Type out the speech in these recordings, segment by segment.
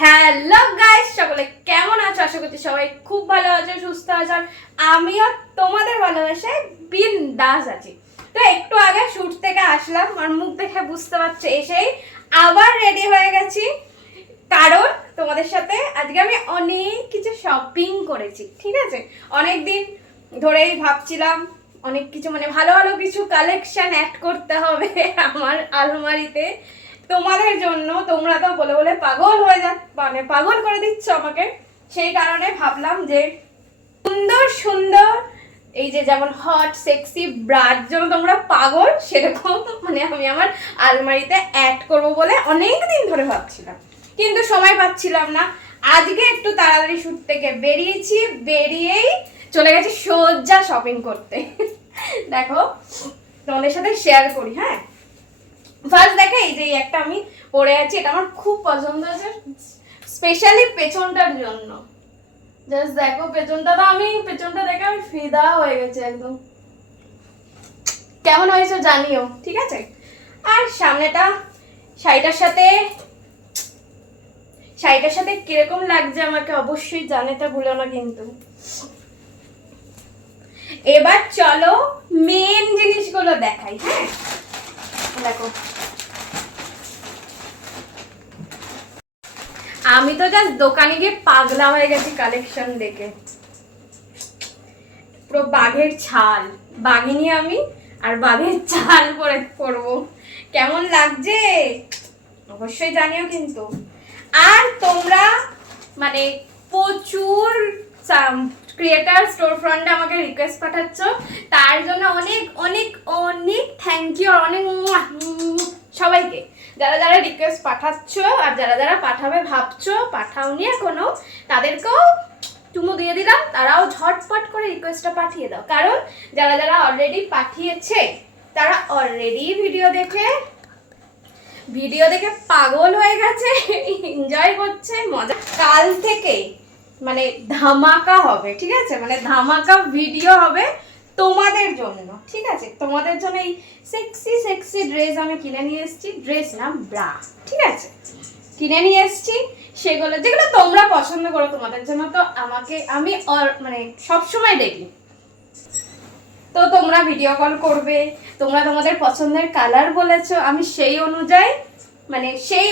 Hello guys, সকলে কেমন আছো? আশা করছি সবাই খুব ভালো আছো, সুস্থ আছো। আমিও তোমাদের ভালোবাসায় বিন্দাস আছি। তো একটু আগে শুট থেকে আসলাম, আর মুখ দেখে বুঝতে পারছো এসেই আবার রেডি হয়ে গেছি। কারণ তোমাদের সাথে আজকে আমি অনেক কিছু শপিং করেছি, ঠিক আছে? অনেক দিন ধরেই ভাবছিলাম অনেক কিছু, মানে ভালো ভালো কিছু কালেকশন অ্যাড করতে হবে আমার আলমারিতে তোমাদের জন্য। তোমরা তো বলে বলে পাগল হয়ে মানে পাগল করে দিচ্ছ আমাকে। সেই কারণে ভাবলাম যে সুন্দর সুন্দর এই যে যেমন হট সেক্সি ব্রার জন্য তোমরা পাগল, সেরকম মানে আমি আমার আলমারিতে অ্যাড করব বলে অনেক দিন ধরে ভাবছিলাম, কিন্তু সময় পাচ্ছিলাম না। আজকে একটু তাড়াতাড়ি শুট থেকে বেরিয়েছি, বেরিয়েই চলে গেছি সোজা শপিং করতে। দেখো তোমাদের সাথে শেয়ার করি। হ্যাঁ, ফার্স্ট দেখে এই যে একটা আমি পরে আছি, এটা আমার খুব পছন্দ হয়েছে, স্পেশালি পেছনটার জন্য। জাস্ট দেখো পেছনটা দেখে আমি ফিদা হয়ে গেছি একদম। কেমন হয়েছে জানিও, ঠিক আছে? আর সামনেটা শাড়িটার সাথে কিরকম লাগছে আমাকে অবশ্যই জানাতে ভুলো না কিন্তু। এবার চলো মেন জিনিসগুলো দেখাই। হ্যাঁ দেখো, আমি তো জাস্ট দোকানে গিয়ে পাগলা হয়ে গেছি কালেকশন দেখে। পুরো বাঘের ছাল, বাঘিনী আমি, আর বাঘের ছাল পরে পরবো। কেমন লাগছে অবশ্যই জানিও কিন্তু। আর তোমরা মানে প্রচুর ক্রিয়েটার স্টোর ফ্রন্টে আমাকে রিকোয়েস্ট পাঠাচ্ছ, তার জন্য অনেক অনেক অনেক থ্যাংক ইউ, অনেক সবাইকে যারা যারা রিকোয়েস্ট পাঠাচ্ছ, আর যারা যারা পাঠাবে ভাবছো পাঠাওনি এখনো, তাদেরকেও চুমু দিয়ে দিলাম। তারাও ঝটপট করে রিকোয়েস্টটা পাঠিয়ে দাও, কারণ যারা যারা অলরেডি পাঠিয়েছে তারা অলরেডি ভিডিও দেখে পাগল হয়ে গেছে, এনজয় করছে, মজা। কাল থেকে মানে ধামাকা হবে, ঠিক আছে? মানে ধামাকা ভিডিও হবে তোমাদের জন্য, ঠিক আছে? তোমাদের জন্য এই সেক্সি সেক্সি ড্রেস আমি কিনে নিয়ে এসেছি। ড্রেস না, ব্রা, ঠিক আছে? কিনে নিয়ে এসেছি সেগুলো যেগুলো তোমরা পছন্দ করো তোমাদের জন্য। তো আমি মানে সবসময় দেখি, তো তোমরা ভিডিও কল করবে, তোমরা তোমাদের পছন্দের কালার বলেছো, আমি সেই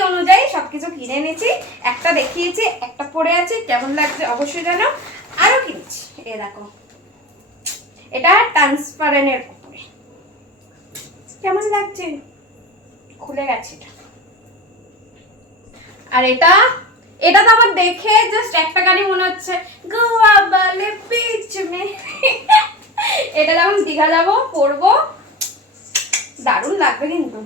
অনুযায়ী সবকিছু কিনে এনেছি। একটা দেখিয়েছি, একটা পরে আছে, কেমন লাগছে অবশ্যই জানো। আরো কিনেছি, এ দেখো, এটা ট্রান্সপারেন্টের উপরে, কেমন লাগছে, খুলে গেছে এটা। আর এটা তো আমার দেখে জাস্ট একটা গাড়ি মনে হচ্ছে, গোয়া বালে বিচ মে। এটা যখন দীঘা যাবো পরবো, দারুণ লাগবে কিন্তু।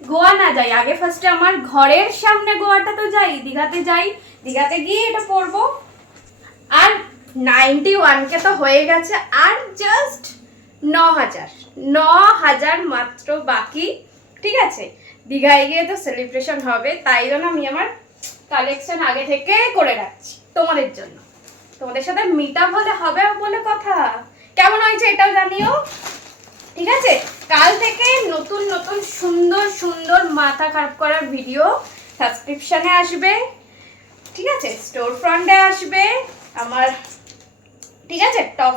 গোয়া না যাই আগে, ফার্স্টে আমার ঘরের সামনে গোয়াটা তো যাই, দীঘাতে গিয়ে এটা পরবো। আর 91K তো হয়ে গেছে, আর জাস্ট 9,000 মাত্র বাকি, ঠিক আছে? দীঘায় গিয়ে তো সেলিব্রেশন হবে, তাই জন্য আমি আমার কালেকশন আগে থেকে করে রাখছি তোমাদের জন্য। তোমাদের সাথে মিট আপ হবে বলে কথা। কেমন হয়েছে এটাও জানিও, ঠিক আছে? কাল থেকে নতুন নতুন সুন্দর সুন্দর মাথা খারাপ করার ভিডিও সাবস্ক্রিপশনে আসবে, ঠিক আছে? স্টোর ফ্রন্টে আসবে আমার, ঠিক আছে? টপ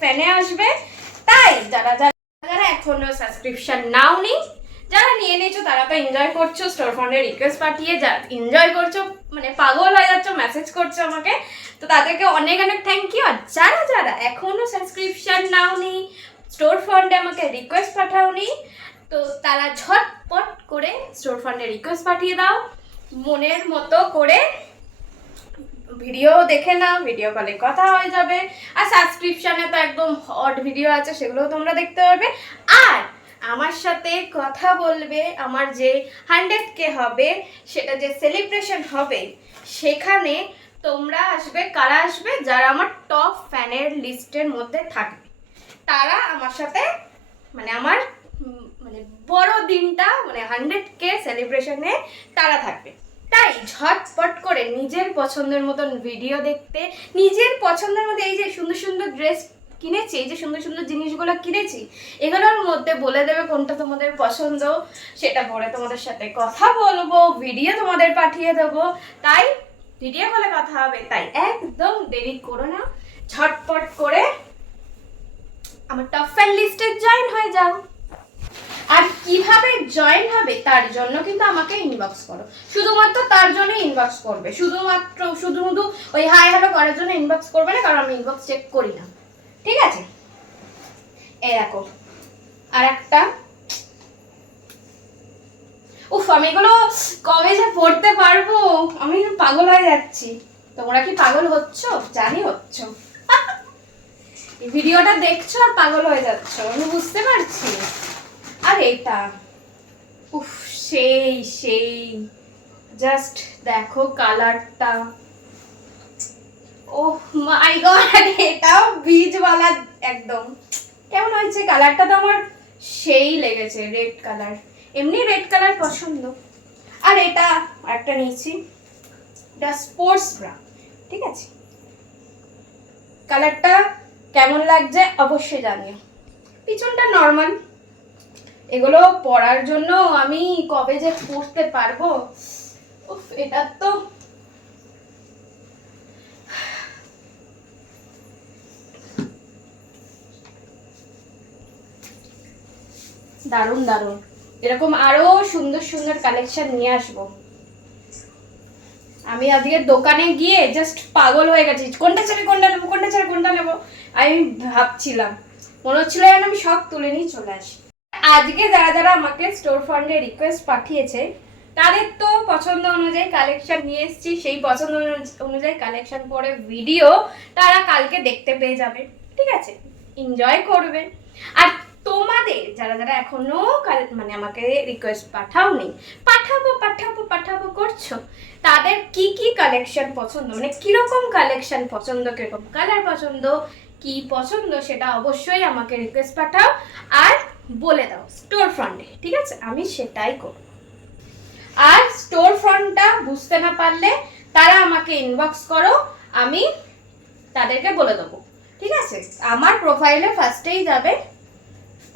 ফ্যানে আসবে। তাই যারা যারা এখনো সাবস্ক্রিপশন নাওনি, যারা নিয়ে নিয়েছো তারা তো এনজয় করছো, স্টোর ফ্রন্টে রিকোয়েস্ট পাঠিয়ে যা এনজয় করছো, মানে পাগল হয়ে যাচ্ছ, মেসেজ করছো আমাকে, তো তাদেরকে অনেক অনেক থ্যাংক ইউ। আর যারা যারা এখনো সাবস্ক্রিপশন নাওনি, স্টোর ফ্রন্টে আমাকে রিকোয়েস্ট পাঠাওনি, তো তারা ঝটপট করে স্টোর ফ্রন্টে রিকোয়েস্ট পাঠিয়ে দাও। মনের মতো করে ভিডিও দেখে নাও, ভিডিও কলে কথা হয়ে যাবে। আর সাবস্ক্রিপশনে তো একদম হট ভিডিও আছে, সেগুলোও তোমরা দেখতে পারবে। আর আমার সাথে কথা বলবে, আমার যে 100K হবে, সেটা যে সেলিব্রেশন হবে, সেখানে তোমরা আসবে। কারা আসবে? যারা আমার টপ ফ্যানের লিস্টের মধ্যে থাকবে, তারা আমার সাথে মানে আমার মানে বড় দিনটা, মানে 100K সেলিব্রেশনে তারা থাকবে। তাই ঝটপট করে নিজের পছন্দের মতন ভিডিও দেখতে, নিজের পছন্দের মতো এই যে সুন্দর সুন্দর ড্রেস কিনেছি, এই যে সুন্দর সুন্দর জিনিসগুলো কিনেছি, এগুলোর মধ্যে বলে দেবে কোনটা তোমাদের পছন্দ, সেটা পরে তোমাদের সাথে কথা বলবো, ভিডিও তোমাদের পাঠিয়ে দেবো। তাই ভিডিও কলে কথা হবে, তাই একদম দেরি করো না, ঝটপট করে আমার টপ ফ্যান লিস্টে জয়েন হয়ে যাও। আর কিভাবে জয়েন হবে তার জন্য কিন্তু আমাকে ইনবক্স করো, শুধুমাত্র তার জন্য ইনবক্স করবে, শুধু ওই হাই হ্যালো করার জন্য ইনবক্স করবে না, কারণ আমি ইনবক্স চেক করি না, ঠিক আছে? এই দেখো আর একটা, উফ আমি এগুলো কবে যে পড়তে পারবো, আমি পাগল হয়ে যাচ্ছি। তোমরা কি পাগল হচ্ছ? জানি হচ্ছ। এই ভিডিওটা দেখছো আর পাগল হয়ে যাচ্ছ, আমি বুঝতে পারছি। আর এটা উফ সেই সেই, জাস্ট দেখো কালারটা, ওহ মাই গড, এটাও বীজওয়ালা একদম। কেমন হয়েছে কালারটা? তো আমার সেই লেগেছে, রেড কালার, এমনি রেড কালার পছন্দ। আর এটা একটা নিয়েছি, এটা স্পোর্টস ব্রা, ঠিক আছে? কালারটা কেমন লাগছে অবশ্যই জানিও। পিছনটা নর্মাল, এগুলো পরার জন্য আমি কবে যে পরতে পারবো। উফ এটা তো দারুণ দারুণ, এরকম আরো সুন্দর সুন্দর কালেকশন নিয়ে আসবো। আমি আজকে দোকানে গিয়ে জাস্ট পাগল হয়ে গেছি, কোনটা ছেড়ে কোনটা নেবো, কোনটা ছেড়ে কোনটা নেবো আমি ভাবছিলাম, মনে হচ্ছিল যেন আমি সব তুলে নিয়ে চলে আসি। আজকে যারা যারা আমাকে স্টোর ফান্ডে রিকোয়েস্ট পাঠিয়েছে তাদের তো পছন্দ অনুযায়ী কালেকশন নিয়ে এসেছি, সেই পছন্দ অনুযায়ী কালেকশন পরে ভিডিও তারা কালকে দেখতে পেয়ে যাবে, ঠিক আছে? এনজয় করবে। আর তোমাদের যারা যারা এখনো মানে আমাকে রিকোয়েস্ট পাঠাওনি, পাঠাবো পাঠাবো পাঠাবো করছো, তাদের কি কি কালেকশন পছন্দ, মানে কিরকম কালেকশন পছন্দ, কিরকম কালার পছন্দ, কি পছন্দ, সেটা অবশ্যই আমাকে রিকোয়েস্ট পাঠাও আর বলে দাও স্টোর ফ্রন্টে, ঠিক আছে? আমি সেটাই করব। আর স্টোর ফ্রন্টটা বুঝতে না পারলে তারা আমাকে ইনবক্স করো, আমি তাদেরকে বলে দেবো, ঠিক আছে? আমার প্রোফাইলে ফার্স্টেই যাবে,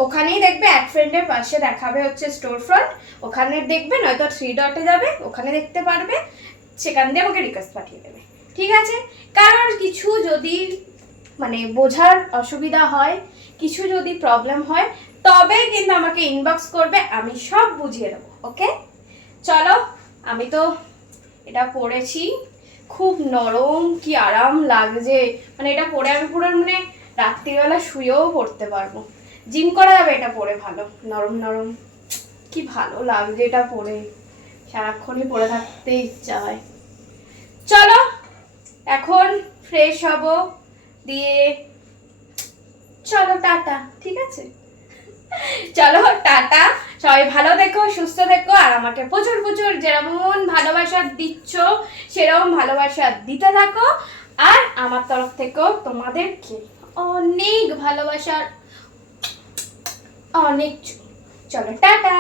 ওখানেই দেখবে অ্যাড ফ্রেন্ডের পাশে দেখাবে হচ্ছে স্টোর ফ্রন্ট, ওখানে দেখবে, নয়তো 3 ডটে যাবে, ওখানে দেখতে পারবে, সেখান দিয়ে আমাকে রিকোয়েস্ট পাঠিয়ে দেবে, ঠিক আছে? কারণ কিছু যদি মানে বোঝার অসুবিধা হয়, কিছু যদি প্রবলেম হয়, তবে কিন্তু আমাকে ইনবক্স করবে, আমি সব বুঝিয়ে দেবো, ওকে? চলো, আমি তো এটা পরেছি, খুব নরম, কি আরাম লাগছে, মানে এটা পরে আমি পুরো মানে রাত্রিবেলা শুয়েও পড়তে পারবো, জিম করা যাবে এটা পরে, ভালো নরম নরম, কি ভালো লাগছে এটা পরে, সারাক্ষণই পরে থাকতে ইচ্ছা হয়। চলো এখন ফ্রেশ হব, দিয়ে চলো টাটা, ঠিক আছে? চলো টাটা, সবাই ভালো থেকো, সুস্থ থেকো, আর আমাকে প্রচুর প্রচুর যেমন ভালোবাসা দিচ্ছ সেরকম ভালোবাসা দিতে থাকো, আর আমার তরফ থেকেও তোমাদেরকে অনেক ভালোবাসার অনেক। চলো টাটা।